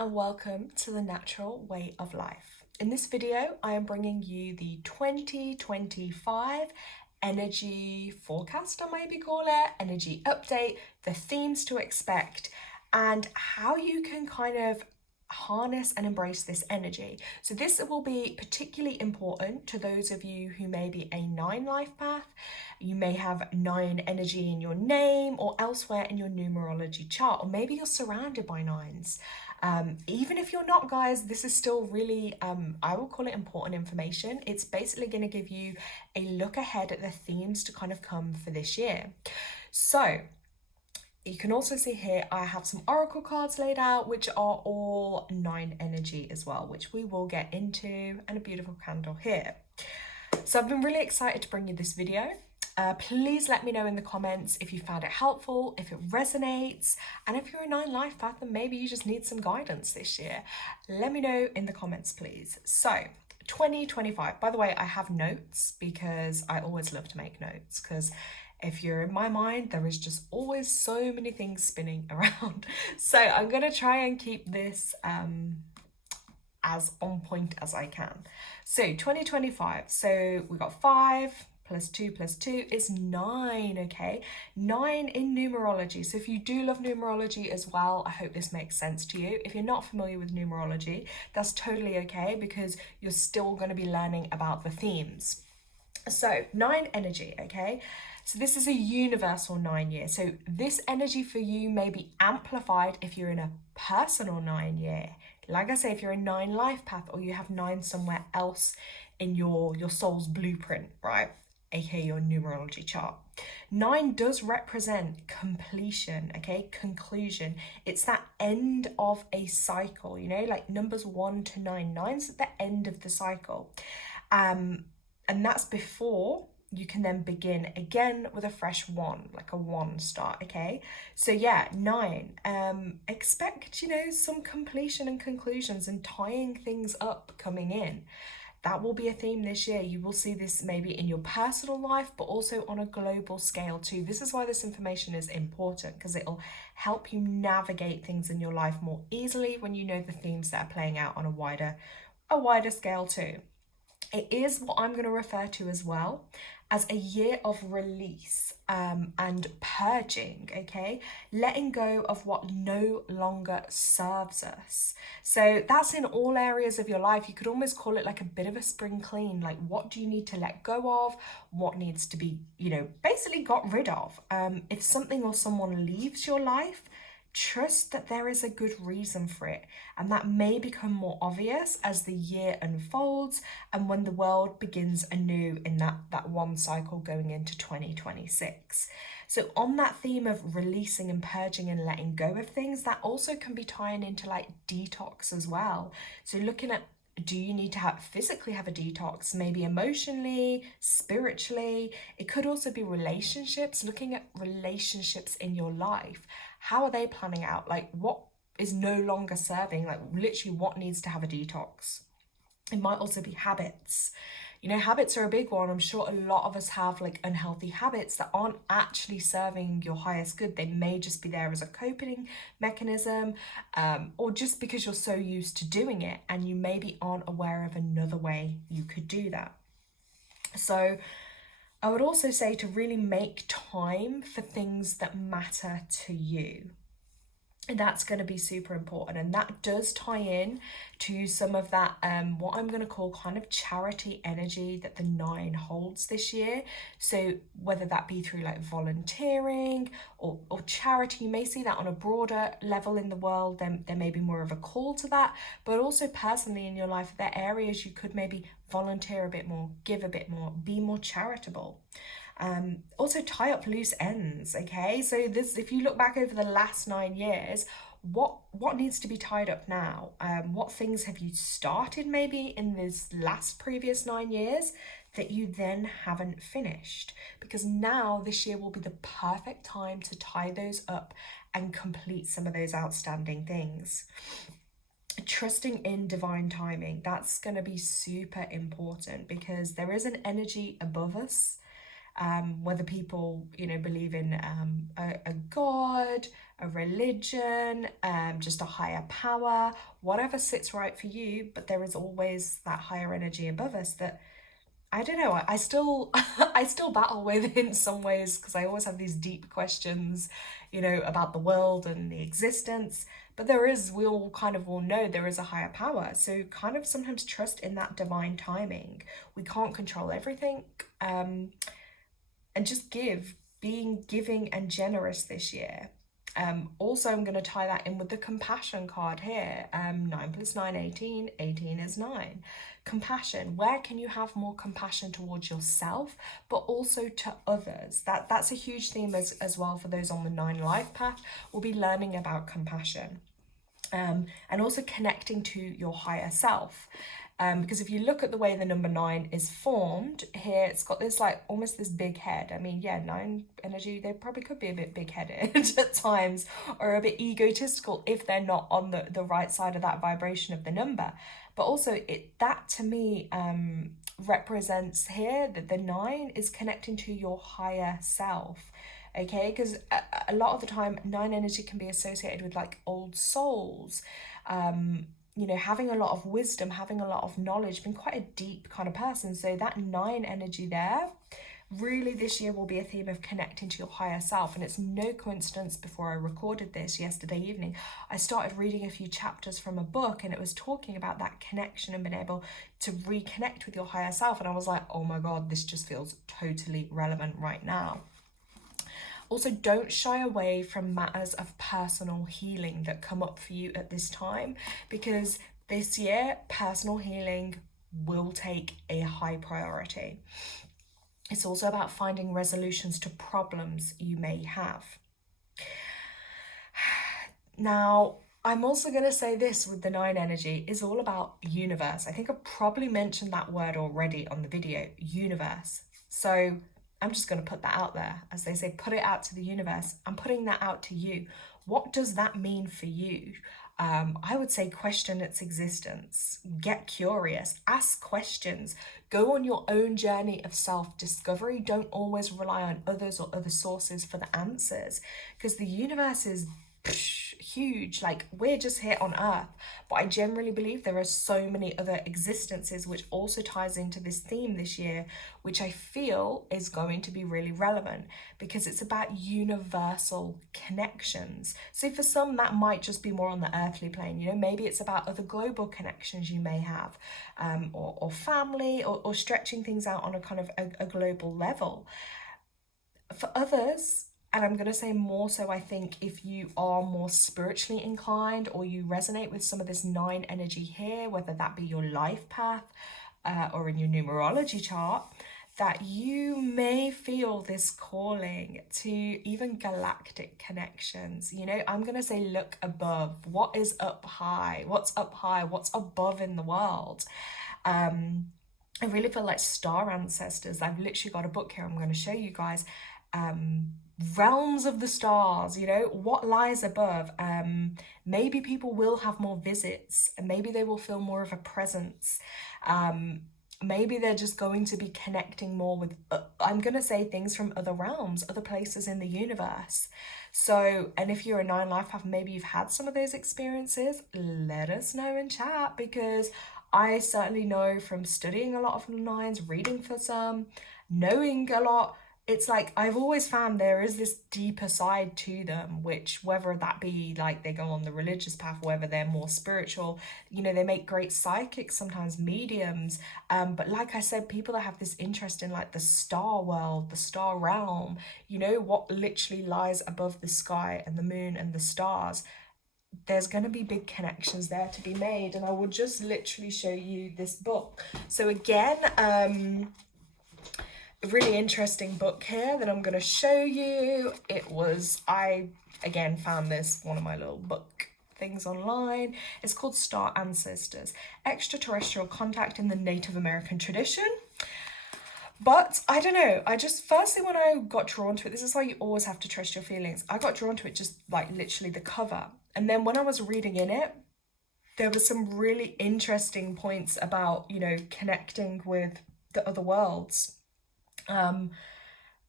and welcome to the Natural Way of Life. In this video, I am bringing you the 2025 energy forecast, I maybe call it, energy update, the themes to expect, and how you can kind of harness and embrace this energy. So this will be particularly important to those of you who may be a 9 life path. You may have 9 energy in your name or elsewhere in your numerology chart, or maybe you're surrounded by 9s. Even if you're not, guys, this is still really, I will call it important information. It's basically going to give you a look ahead at the themes to kind of come for this year. So you can also see here I have some oracle cards laid out, which are all 9 energy as well, which we will get into, and a beautiful candle here. So I've been really excited to bring you this video. Please let me know in the comments if you found it helpful, if it resonates, and if you're a 9 life path and maybe you just need some guidance this year. Let me know in the comments, please. So 2025, by the way, I have notes because I always love to make notes, because if you're in my mind, there is just always so many things spinning around. So I'm going to try and keep this as on point as I can. So 2025, so we got 5 plus 2 plus 2 is 9, okay? 9 in numerology. So if you do love numerology as well, I hope this makes sense to you. If you're not familiar with numerology, that's totally okay, because you're still going to be learning about the themes. So 9 energy, okay? So this is a universal 9 year. So this energy for you may be amplified if you're in a personal 9 year. Like I say, if you're a 9 life path, or you have 9 somewhere else in your soul's blueprint, right? AKA your numerology chart. 9 does represent completion, okay? Conclusion. It's that end of a cycle, you know, like numbers 1 to 9. 9's at the end of the cycle. And that's before you can then begin again with a fresh 1, like a 1 start, okay? So yeah, 9, expect, you know, some completion and conclusions and tying things up coming in. That will be a theme this year. You will see this maybe in your personal life, but also on a global scale too. This is why this information is important, because it'll help you navigate things in your life more easily when you know the themes that are playing out on a wider scale too. It is what I'm going to refer to as well as a year of release and purging, okay? Letting go of what no longer serves us. So that's in all areas of your life. You could almost call it like a bit of a spring clean. Like, what do you need to let go of? What needs to be, you know, basically got rid of? If something or someone leaves your life, trust that there is a good reason for it, and that may become more obvious as the year unfolds and when the world begins anew in that 1 cycle going into 2026. So on that theme of releasing and purging and letting go of things, that also can be tying into like detox as well. So looking at, do you need to physically have a detox, maybe emotionally, spiritually? It could also be relationships, looking at relationships in your life. How are they planning out? Like, what is no longer serving? Like, literally, what needs to have a detox? It might also be habits. You know, habits are a big one. I'm sure a lot of us have like unhealthy habits that aren't actually serving your highest good. They may just be there as a coping mechanism, or just because you're so used to doing it and you maybe aren't aware of another way you could do that. So I would also say to really make time for things that matter to you. And that's going to be super important, and that does tie in to some of that what I'm going to call kind of charity energy that the 9 holds this year. So whether that be through like volunteering or charity, you may see that on a broader level in the world. Then there may be more of a call to that, but also personally in your life, there are areas you could maybe volunteer a bit more, give a bit more, be more charitable. Also tie up loose ends, okay? So this, if you look back over the last 9 years, what needs to be tied up now? What things have you started maybe in this last previous 9 years that you then haven't finished? Because now this year will be the perfect time to tie those up and complete some of those outstanding things. Trusting in divine timing, that's going to be super important, because there is an energy above us whether people, believe in a god, a religion, just a higher power, whatever sits right for you. But there is always that higher energy above us that, I don't know, I still I still battle with in some ways, because I always have these deep questions, about the world and the existence. But we all kind of all know there is a higher power. So kind of sometimes trust in that divine timing. We can't control everything. And just being giving and generous this year. Also, I'm going to tie that in with the compassion card here. 9 plus 9, 18. 18 is 9. Compassion. Where can you have more compassion towards yourself, but also to others? That's a huge theme as well for those on the 9 life path. We'll be learning about compassion. And also connecting to your higher self. Because if you look at the way the number 9 is formed here, it's got this like almost this big head. I mean, yeah, 9 energy, they probably could be a bit big-headed at times, or a bit egotistical if they're not on the right side of that vibration of the number. But also that to me represents here that the 9 is connecting to your higher self. Okay, because a lot of the time 9 energy can be associated with like old souls, having a lot of wisdom, having a lot of knowledge, being quite a deep kind of person. So that 9 energy there, really this year will be a theme of connecting to your higher self. And it's no coincidence, before I recorded this yesterday evening, I started reading a few chapters from a book, and it was talking about that connection and being able to reconnect with your higher self. And I was like, oh my God, this just feels totally relevant right now. Also, don't shy away from matters of personal healing that come up for you at this time, because this year, personal healing will take a high priority. It's also about finding resolutions to problems you may have. Now, I'm also going to say this with the 9 energy is all about universe. I think I've probably mentioned that word already on the video, universe. So I'm just going to put that out there. As they say, put it out to the universe. I'm putting that out to you. What does that mean for you? I would say question its existence. Get curious. Ask questions. Go on your own journey of self-discovery. Don't always rely on others or other sources for the answers, because the universe is huge. Like, we're just here on earth, but I generally believe there are so many other existences, which also ties into this theme this year, which I feel is going to be really relevant, because it's about universal connections. So for some, that might just be more on the earthly plane, maybe it's about other global connections you may have, or family, or stretching things out on a kind of a global level. For others, and I'm going to say more so, I think, if you are more spiritually inclined, or you resonate with some of this 9 energy here, whether that be your life path or in your numerology chart, that you may feel this calling to even galactic connections. I'm going to say look above. What is up high? What's up high? What's above in the world? I really feel like star ancestors. I've literally got a book here I'm going to show you guys. Realms of the stars, what lies above. Maybe people will have more visits, and maybe they will feel more of a presence. Maybe they're just going to be connecting more with, I'm going to say, things from other realms, other places in the universe. So, and if you're a 9 life path, maybe you've had some of those experiences, let us know in chat, because I certainly know from studying a lot of 9s, reading for some, knowing a lot, it's like I've always found there is this deeper side to them, which, whether that be like they go on the religious path, whether they're more spiritual, they make great psychics, sometimes mediums. But like I said, people that have this interest in like the star world, the star realm, what literally lies above the sky and the moon and the stars, there's going to be big connections there to be made. And I will just literally show you this book. So again, a really interesting book here that I'm going to show you. I again found this, one of my little book things online. It's called Star Ancestors, Extraterrestrial Contact in the Native American Tradition. But I don't know, firstly, when I got drawn to it, this is why you always have to trust your feelings. I got drawn to it just like literally the cover. And then when I was reading in it, there were some really interesting points about, connecting with the other worlds.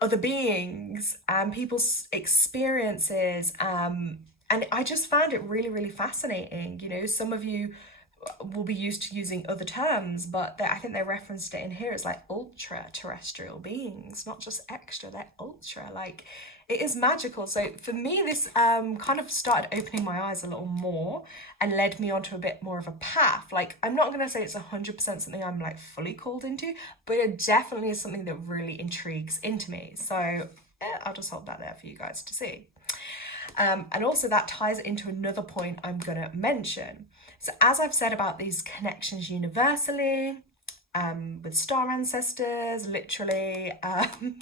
other beings and people's experiences. And I just found it really, really fascinating. You know, some of you will be used to using other terms, but I think they referenced it in here as like ultra terrestrial beings, not just extra, they're ultra. Like, it is magical. So for me, this kind of started opening my eyes a little more and led me onto a bit more of a path. Like, I'm not going to say it's 100% something I'm like fully called into, but it definitely is something that really intrigues into me. So I'll just hold that there for you guys to see. And also that ties into another point I'm going to mention. So as I've said about these connections universally, with star ancestors, literally, I'm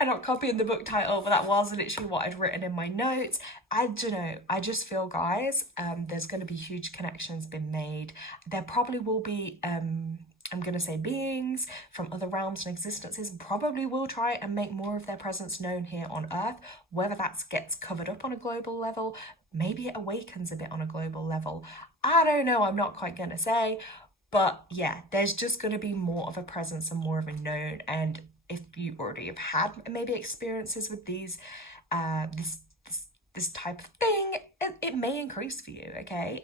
not copying the book title, but that was literally what I'd written in my notes. I don't know, I just feel, guys, there's going to be huge connections being made. There probably will be I'm going to say beings from other realms and existences probably will try and make more of their presence known here on Earth, whether that gets covered up on a global level, maybe it awakens a bit on a global level. I don't know, I'm not quite going to say, but yeah, there's just going to be more of a presence and more of a known. And if you already have had maybe experiences with these, this type of thing, it may increase for you, okay?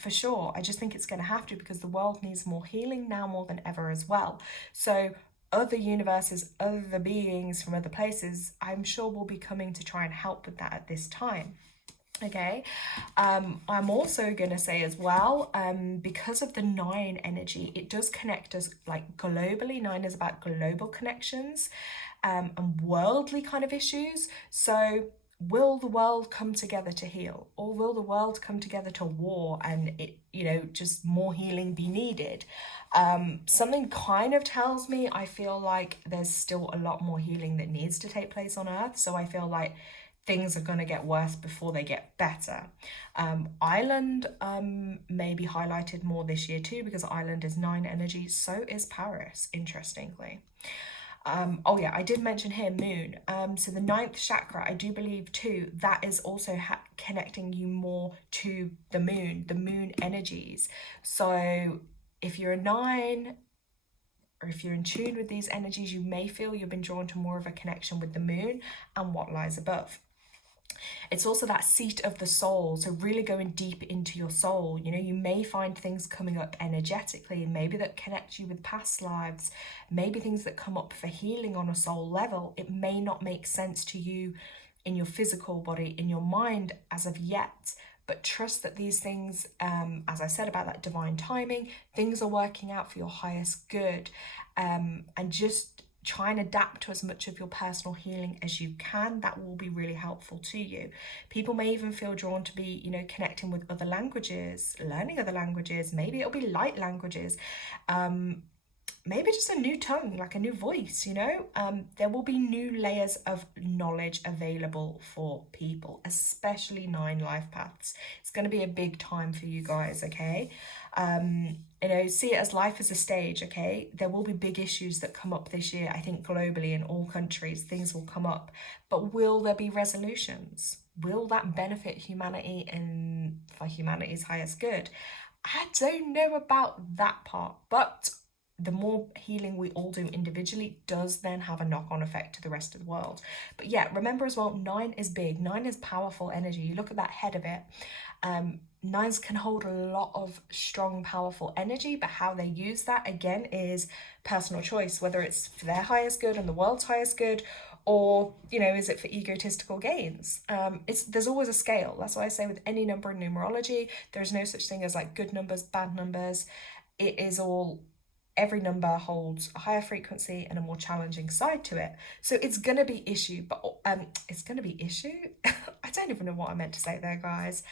For sure. I just think it's going to have to, because the world needs more healing now more than ever as well. So other universes, other beings from other places, I'm sure will be coming to try and help with that at this time. Okay, I'm also going to say as well, because of the 9 energy, it does connect us like globally. 9 is about global connections, and worldly kind of issues. So will the world come together to heal, or will the world come together to war and it, you know, just more healing be needed? Something kind of tells me, I feel like there's still a lot more healing that needs to take place on Earth. So I feel like things are going to get worse before they get better. Ireland may be highlighted more this year too, because Ireland is 9 energy, so is Paris, interestingly. Oh yeah, I did mention here moon. So the 9th chakra, I do believe too, that is also connecting you more to the moon energies. So if you're a 9, or if you're in tune with these energies, you may feel you've been drawn to more of a connection with the moon and what lies above. It's also that seat of the soul, so really going deep into your soul. You know, you may find things coming up energetically, maybe that connect you with past lives, maybe things that come up for healing on a soul level. It may not make sense to you in your physical body, in your mind as of yet, but trust that these things, as I said about that divine timing, things are working out for your highest good. And just try and adapt to as much of your personal healing as you can. That will be really helpful to you. People may even feel drawn to be, you know, connecting with other languages, learning other languages. Maybe it'll be light languages. Maybe just a new tongue, like a new voice, you know. There will be new layers of knowledge available for people, especially 9 life paths. It's going to be a big time for you guys, okay? You know, see it as life as a stage, okay? There will be big issues that come up this year. I think globally in all countries, things will come up. But will there be resolutions? Will that benefit humanity and for humanity's highest good? I don't know about that part, but the more healing we all do individually does then have a knock-on effect to the rest of the world. But yeah, remember as well, 9 is big. 9 is powerful energy. You look at that head of it. 9s can hold a lot of strong, powerful energy, but how they use that, again, is personal choice, whether it's for their highest good and the world's highest good, or, you know, is it for egotistical gains? There's always a scale. That's why I say with any number in numerology, there's no such thing as like good numbers, bad numbers. It is all, every number holds a higher frequency and a more challenging side to it. So it's going to be issue, but it's going to be issue. I don't even know what I meant to say there, guys.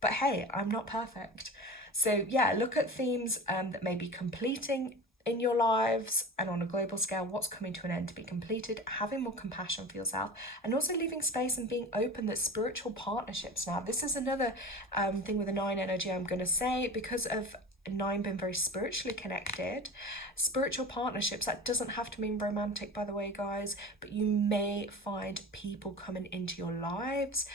But hey, I'm not perfect. So yeah, look at themes that may be completing in your lives, and on a global scale, what's coming to an end to be completed, having more compassion for yourself, and also leaving space and being open that spiritual partnerships. Now, this is another thing with the 9 energy I'm going to say, because of nine been very spiritually connected, spiritual partnerships, that doesn't have to mean romantic, by the way, guys, but you may find people coming into your lives.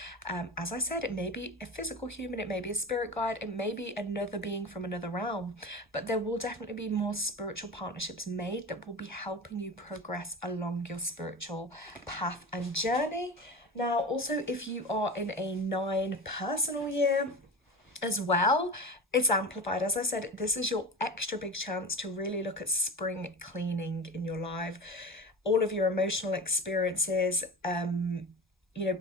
As I said, it may be a physical human, it may be a spirit guide, it may be another being from another realm, but there will definitely be more spiritual partnerships made that will be helping you progress along your spiritual path and journey. Now, also, if you are in a 9 personal year as well, it's amplified. As I said, this is your extra big chance to really look at spring cleaning in your life. All of your emotional experiences,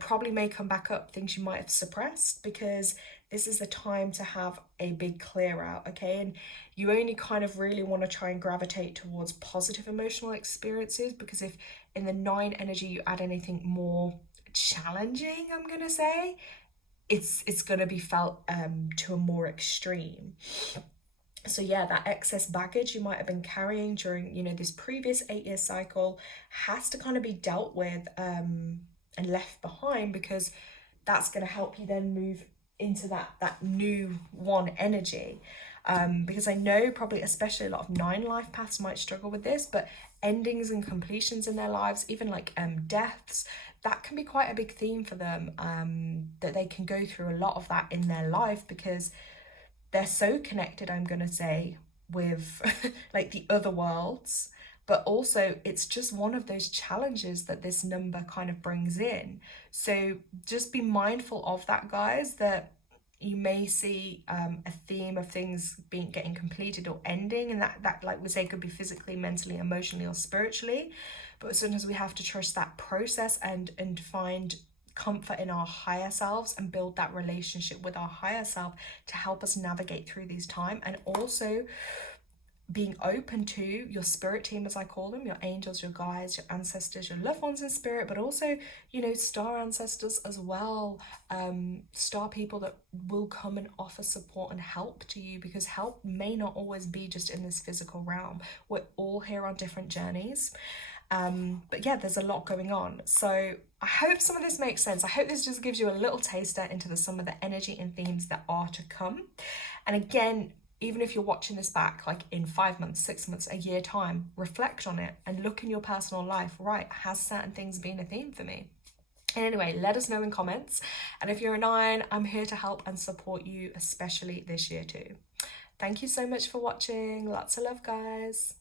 probably may come back up, things you might have suppressed, because this is the time to have a big clear out, okay? And you only kind of really want to try and gravitate towards positive emotional experiences, because if in the 9 energy you add anything more challenging, I'm gonna say, it's gonna be felt to a more extreme. So yeah, that excess baggage you might have been carrying during this previous 8-year cycle has to kind of be dealt with and left behind, because that's going to help you then move into that new one energy. Because I know probably especially a lot of 9 life paths might struggle with this, but endings and completions in their lives, even like deaths, that can be quite a big theme for them, that they can go through a lot of that in their life, because they're so connected, I'm gonna say, with like the other worlds, but also it's just one of those challenges that this number kind of brings in. So just be mindful of that, guys, that you may see a theme of things getting completed or ending, and that like we say could be physically, mentally, emotionally, or spiritually. But sometimes we have to trust that process and find comfort in our higher selves and build that relationship with our higher self to help us navigate through these time. And also being open to your spirit team, as I call them, your angels, your guides, your ancestors, your loved ones in spirit, but also star ancestors as well, star people that will come and offer support and help to you, because help may not always be just in this physical realm. We're all here on different journeys. But yeah, there's a lot going on. So I hope some of this makes sense. I hope this just gives you a little taster into some of the energy and themes that are to come. And again, even if you're watching this back like in 5 months, 6 months, a year time, reflect on it and look in your personal life. Right, has certain things been a theme for me? And anyway, let us know in comments. And if you're a 9, I'm here to help and support you, especially this year too. Thank you so much for watching. Lots of love, guys.